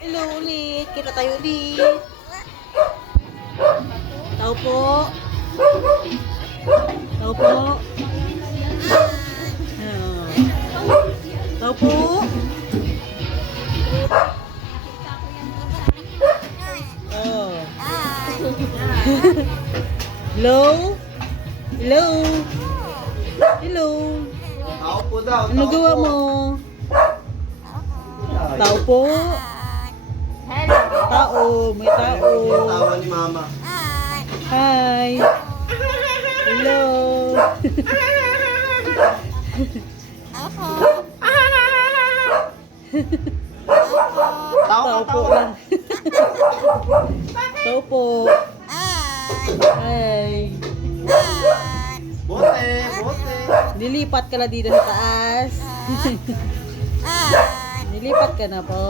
Hello ulit. Kita tayo ulit. Tao po. Tao po. Tao po. Oh. Hello? Hello? Hello? Tao po daw. Ano gawa mo? Tao po. Tao. May tao. Tawa ni mama. Hi. Hello. Tao Tao ka, po tawa. lang. Tao po. Hi. Bote, bote. Nilipat ka na dito sa taas. Nilipat ka na po.